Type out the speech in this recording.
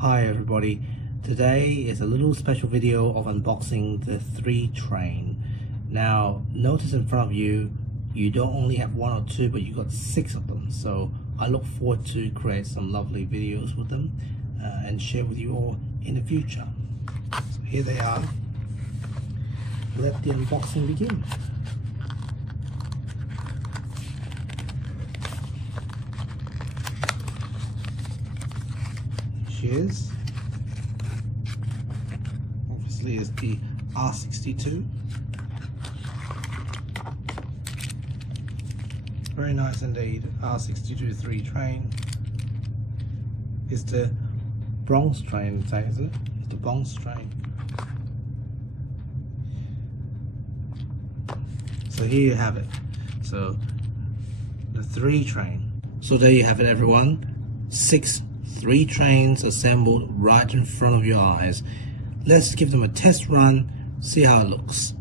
Hi everybody, today is a little special video of unboxing the 3 train. Now notice in front of you, you don't only have 1 or 2 but you got 6 of them, so I look forward to create some lovely videos with them and share with you all in the future. So here they are. Let the unboxing begin. Cheers. Obviously it's the R62. Very nice indeed. R62 3 train. It's the Bronx train, is it? It's the Bronx train. So here you have it. So the 3 train. So there you have it everyone. 6 3 trains assembled right in front of your eyes. Let's give them a test run, see how it looks.